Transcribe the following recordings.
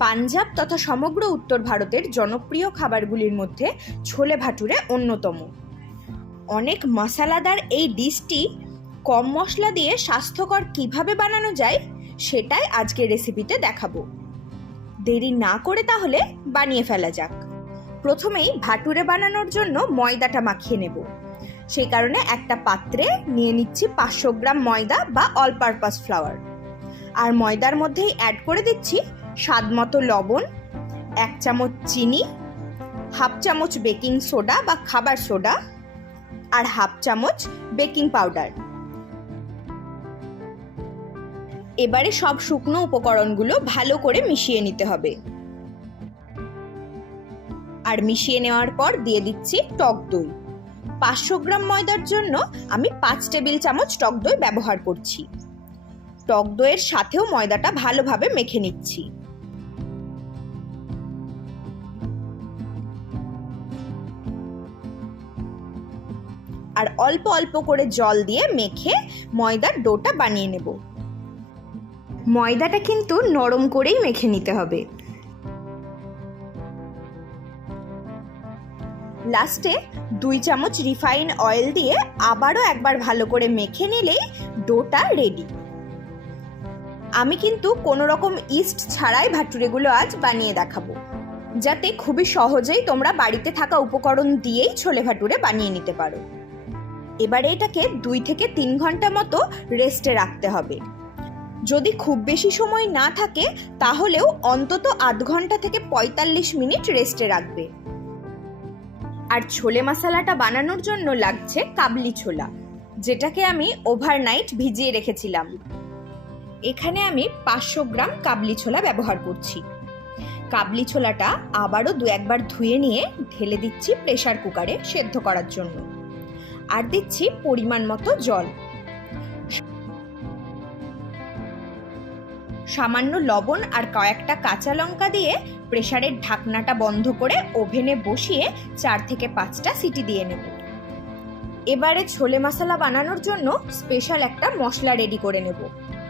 পাঞ্জাব তথা সমগ্র উত্তর ভারতের জনপ্রিয় খাবারগুলির মধ্যে ছোলে ভাটুরে অন্যতম। অনেক মশালাদার এই ডিশটি কম মশলা দিয়ে স্বাস্থ্যকর কীভাবে বানানো যায় সেটাই আজকের রেসিপিতে দেখাবো। দেরি না করে তাহলে বানিয়ে ফেলা যাক। প্রথমেই ভাটুরে বানানোর জন্য ময়দাটা মাখিয়ে নেব। সেই কারণে একটা পাত্রে নিয়ে নিচ্ছি পাঁচশো গ্রাম ময়দা বা অল পারপাস ফ্লাওয়ার আর ময়দার মধ্যেই অ্যাড করে দিচ্ছি স্বাদ মতো লবণ, এক চামচ চিনি, হাফ চামচ বেকিং সোডা বা খাবার সোডা আর হাফ চামচ বেকিং পাউডার। এবারে সব শুকনো উপকরণগুলো ভালো করে মিশিয়ে নিতে হবে। আর মিশিয়ে নেওয়ার পর দিয়ে দিচ্ছি টক দই। পাঁচশো গ্রাম ময়দার জন্য আমি পাঁচ টেবিল চামচ টক দই ব্যবহার করছি। টক দইয়ের সাথেও ময়দাটা ভালোভাবে মেখে নিচ্ছি। আর অল্প অল্প করে জল দিয়ে মেখে ময়দার ডোটা বানিয়ে নেব। ময়দাটা কিন্তু নরম করেই মেখে নিতে হবে। লাস্টে দুই চামচ রিফাইন অয়েল দিয়ে আবারও একবার ভালো করে মেখে নিলেই ডোটা রেডি। আমি কিন্তু কোনো রকম ইস্ট ছাড়াই ভাটুরেগুলো আজ বানিয়ে দেখাবো। যাতে খুবই সহজেই তোমরা বাড়িতে থাকা উপকরণ দিয়েই ছোলে ভাটুরে বানিয়ে নিতে পারো। এবারে এটাকে দুই থেকে তিন ঘণ্টা মতো রেস্টে রাখতে হবে। যদি খুব বেশি সময় না থাকে, তাহলেও অন্তত আধ ঘণ্টা থেকে পঁয়তাল্লিশ মিনিট রেস্টে রাখবে। আর ছোলে মশালাটা বানানোর জন্য লাগছে কাবলি ছোলা, যেটাকে আমি ওভারনাইট ভিজিয়ে রেখেছিলাম। এখানে আমি পাঁচশো গ্রাম কাবলি ছোলা ব্যবহার করছি। কাবলি ছোলাটা আবারও দু একবার ধুয়ে নিয়ে ঢেলে দিচ্ছি প্রেসার কুকারে সেদ্ধ করার জন্য। আর দিচ্ছি পরিমাণ মতো জল। সামান্য লবণ আর কয়েকটা কাঁচা লঙ্কা দিয়ে প্রেসারের ঢাকনাটা বন্ধ করে ওভেনে বসিয়ে চার থেকে পাঁচটা সিটি দিয়ে নেব। এবারে ছোলে মশলা বানানোর জন্য স্পেশাল একটা মশলা রেডি করে নেব।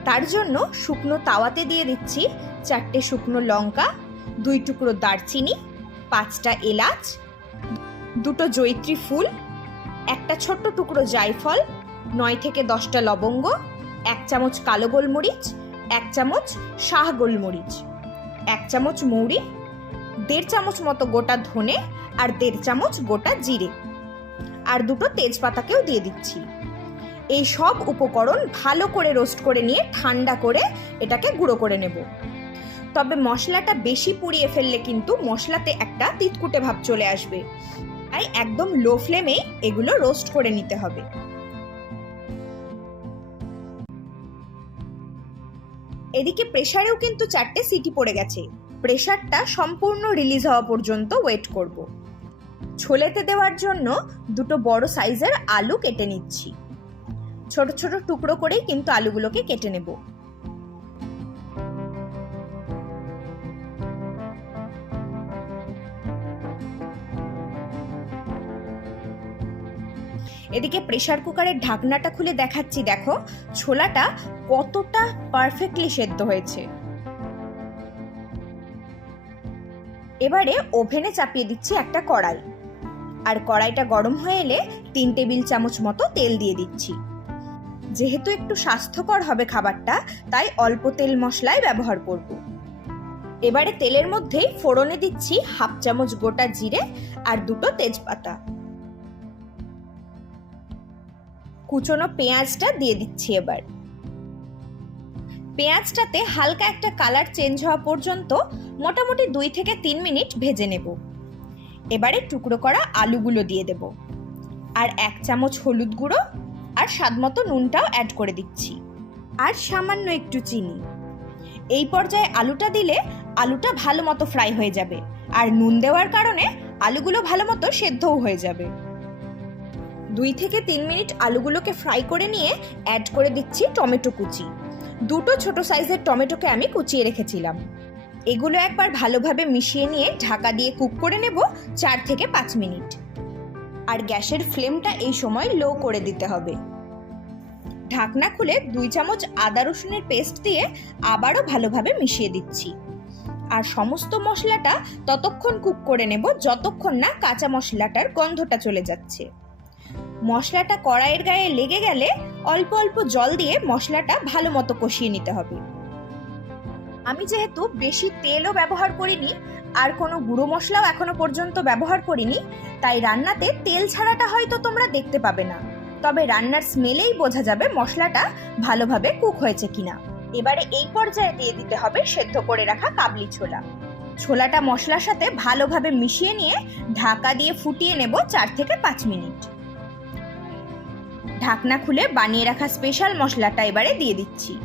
তার জন্য শুকনো তাওয়াতে দিয়ে দিচ্ছি চারটে শুকনো লঙ্কা, দুই টুকরো দারচিনি, পাঁচটা এলাচ, দুটো জৈত্রী ফুল একটা ছোট্ট টুকরো জায়ফল, নয় থেকে দশটা লবঙ্গ, এক চামচ কালো গোলমরিচ, এক চামচ শাহ গোলমরিচ, এক চামচ মৌরি, দেড় চামচ মতো গোটা ধনে আর দেড় চামচ গোটা জিরে। আর দুটো তেজপাতাকেও দিয়ে দিচ্ছি। এই সব উপকরণ ভালো করে রোস্ট করে নিয়ে ঠান্ডা করে এটাকে গুঁড়ো করে নেব। তবে মশলাটা বেশি পুড়িয়ে ফেললে কিন্তু মশলাতে একটা তিতকুটে ভাব চলে আসবে। তাই একদম লো ফ্লেমে এগুলো রোস্ট করে নিতে হবে। এদিকে প্রেসারেও কিন্তু চারটে সিটি পড়ে গেছে। প্রেসারটা সম্পূর্ণ রিলিজ হওয়া পর্যন্ত ওয়েট করব। ছোলেতে দেওয়ার জন্য দুটো বড় সাইজের আলু কেটে নিচ্ছি। ছোট ছোট টুকরো করেই কিন্তু আলুগুলোকে কেটে নেব। এদিকে প্রেশার কুকারের ঢাকনাটা খুলে দেখাচ্ছি, দেখো। ছোলাটা কতটা পারফেক্টলি সেদ্ধ হয়েছে। এবারে ওভেনে চাপিয়ে দিচ্ছি একটা কড়াই। আর কড়াইটা গরম হয়ে এলে তিন টেবিল চামচ মতো তেল দিয়ে দিচ্ছি। যেহেতু একটু স্বাস্থ্যকর হবে খাবারটা, তাই অল্প তেল মশলাই ব্যবহার করব। এবারে তেলের মধ্যেই ফোড়নে দিচ্ছি হাফ চামচ গোটা জিরে আর দুটো তেজপাতা। কুচনো পেঁয়াজটা দিয়ে দিচ্ছি এবার। পেঁয়াজটাতে হালকা একটা কালার চেঞ্জ হওয়া পর্যন্ত মোটামুটি দুই থেকে তিন মিনিট ভেজে নেব। এবারে টুকরো করা আলুগুলো দিয়ে দেব। আর এক চামচ হলুদ গুঁড়ো আর স্বাদমতো নুনটাও অ্যাড করে দিচ্ছি। আর সামান্য একটু চিনি। এই পর্যায়ে আলুটা দিলে আলুটা ভালো মতো ফ্রাই হয়ে যাবে। আর নুন দেওয়ার কারণে আলুগুলো ভালো মতো সেদ্ধও হয়ে যাবে। দুই থেকে তিন মিনিট আলুগুলোকে ফ্রাই করে নিয়ে অ্যাড করে দিচ্ছি টমেটো কুচি। দুটো ছোট সাইজের টমেটোকে আমি কুচিয়ে রেখেছিলাম। এগুলো একবার ভালোভাবে মিশিয়ে নিয়ে ঢাকা দিয়ে কুক করে নেব চার থেকে পাঁচ মিনিট। আর গ্যাসের ফ্লেমটা এই সময় লো করে দিতে হবে। ঢাকনা খুলে দুই চামচ আদা রসুনের পেস্ট দিয়ে আবারও ভালোভাবে মিশিয়ে দিচ্ছি। আর সমস্ত মশলাটা ততক্ষণ কুক করে নেব যতক্ষণ না কাঁচা মশলাটার গন্ধটা চলে যাচ্ছে। মশলাটা কড়াইয়ের গায়ে লেগে গেলে অল্প অল্প জল দিয়ে মশলাটা ভালো মতো কষিয়ে নিতে হবে। আমি যেহেতু বেশি তেলও ব্যবহার করিনি, আর কোনো গুঁড়ো মশলাও এখনও পর্যন্ত ব্যবহার করিনি, তাই রান্নাতে তেল ছাড়াটা হয়তো তোমরা দেখতে পাবে না। তবে রান্নার স্মেলেই বোঝা যাবে মশলাটা ভালোভাবে কুক হয়েছে কিনা। এবারে এই পর্যায়ে দিয়ে দিতে হবে সেদ্ধ করে রাখা কাবলি ছোলা। ছোলাটা মশলার সাথে ভালোভাবে মিশিয়ে নিয়ে ঢাকা দিয়ে ফুটিয়ে নেব চার থেকে পাঁচ মিনিট। ঢাকনা খুলে বানিয়ে রাখা স্পেশাল মশলাটা এবারে দিয়ে দিচ্ছি।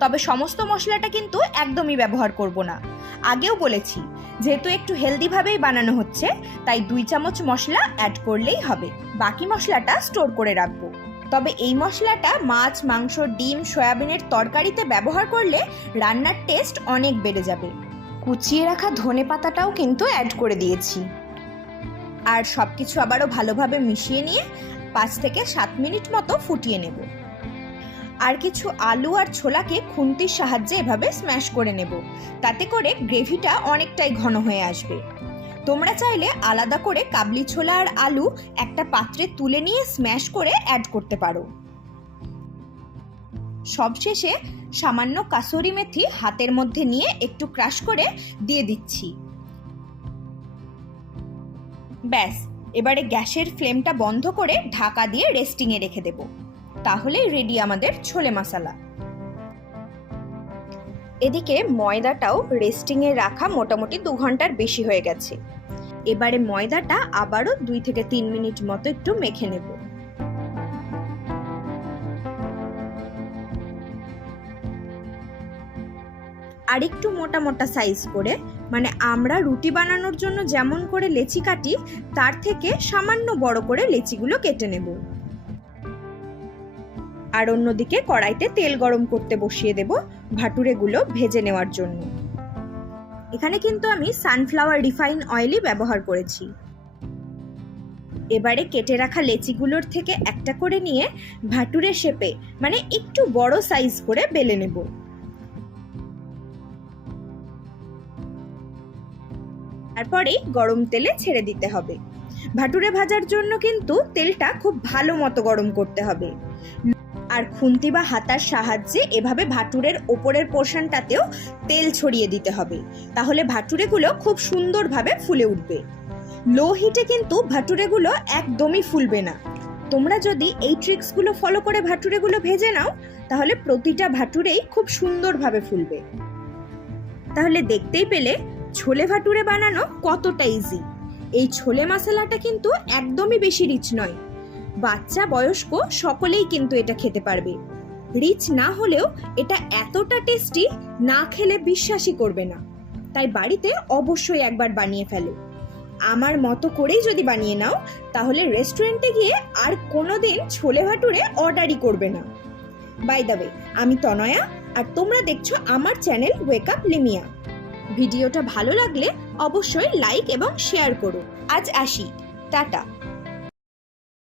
তবে সমস্ত মশলাটা কিন্তু একদমই ব্যবহার করব না। আগেও বলেছি, যেহেতু একটু হেলদিভাবেই বানানো হচ্ছে, তাই দুই চামচ মশলা অ্যাড করলেই হবে। বাকি মশলাটা স্টোর করে রাখব। তবে এই মশলাটা মাছ, মাংস, ডিম, সয়াবিনের তরকারিতে ব্যবহার করলে রান্নার টেস্ট অনেক বেড়ে যাবে। কুচিয়ে রাখা ধনে পাতাটাও কিন্তু অ্যাড করে দিয়েছি। আর সব কিছু আবারও ভালোভাবে মিশিয়ে নিয়ে পাঁচ থেকে সাত মিনিট মতো ফুটিয়ে নেব। আর কিছু আলু আর ছোলাকে খুন্তির সাহায্যে এভাবে স্ম্যাশ করে নেব। তাতে করে গ্রেভিটা অনেকটাই ঘন হয়ে আসবে। তোমরা চাইলে আলাদা করে কাবলি ছোলা আর আলু একটা পাত্রে তুলে নিয়ে স্ম্যাশ করে অ্যাড করতে পারো। সবশেষে সামান্য কাসুরি মেথি হাতের মধ্যে নিয়ে একটু ক্রাশ করে দিয়ে দিচ্ছি। ব্যাস এবারে গ্যাসের ফ্লেমটা বন্ধ করে ঢাকা দিয়ে রেস্টিংয়ে রেখে দেব। তাহলেই রেডি আমাদের ছোলে মশালা। এদিকে ময়দাটাও রেস্টিংয়ে রাখা মোটামুটি দু ঘণ্টার বেশি হয়ে গেছে। এবারে ময়দাটা আবারও দুই থেকে তিন মিনিট মতো একটু মেখে নেব। আর একটু মোটা মোটা সাইজ করে মানে আমরা রুটি বানানোর জন্য যেমন করে লেচি কাটি, তার থেকে সামান্য বড় করে লেচিগুলো কেটে নেব। আর অন্যদিকে কড়াইতে তেল গরম করতে বসিয়ে দেব ভাটুরেগুলো ভেজে নেওয়ার জন্য। এখানে কিন্তু আমি সানফ্লাওয়ার রিফাইন অয়েলই ব্যবহার করেছি। এবারে কেটে রাখা লেচিগুলোর থেকে একটা করে নিয়ে ভাটুরে শেপে মানে একটু বড় সাইজ করে বেলে নেব। তারপরেই গরম তেলে ছেড়ে দিতে হবে। ভাটুরে ভাজার জন্য কিন্তু তেলটা খুব ভালো মতো গরম করতে হবে। আর খুন্তি বা হাতার সাহায্যে এভাবে ভাটুরের ওপরের পোর্শনটাতেও তেল ছড়িয়ে দিতে হবে। তাহলে ভাটুরেগুলো খুব সুন্দরভাবে ফুলে উঠবে। লো হিটে কিন্তু ভাটুরেগুলো একদমই ফুলবে না। তোমরা যদি এই ট্রিক্সগুলো ফলো করে ভাটুরেগুলো ভেজে নাও, তাহলে প্রতিটা ভাটুরেই খুব সুন্দরভাবে ফুলবে। তাহলে দেখতেই পেলে ছোলে ভাটুরে বানানো কতটা ইজি এই ছোলে মশলাটা কিন্তু একদমই বেশি রিচ নয়। বাচ্চা বয়স্ক সকলেই কিন্তু এটা খেতে পারবে। রিচ না হলেও এটা এতটা টেস্টি না খেলে বিশ্বাসই করবে না। তাই বাড়িতে অবশ্যই একবার বানিয়ে ফেলো। আমার মতো করেই যদি বানিয়ে নাও, তাহলে রেস্টুরেন্টে গিয়ে আর কোনো দিন ছোলে ভাটুরে অর্ডারই করবে না। বাই দ্য ওয়ে আমি তনয়া আর তোমরা দেখছ আমার চ্যানেল ওয়েক আপ লিমিয়া ভিডিওটা ভালো লাগলে অবশ্যই লাইক এবং শেয়ার করুন। আজ আসি। টাটা।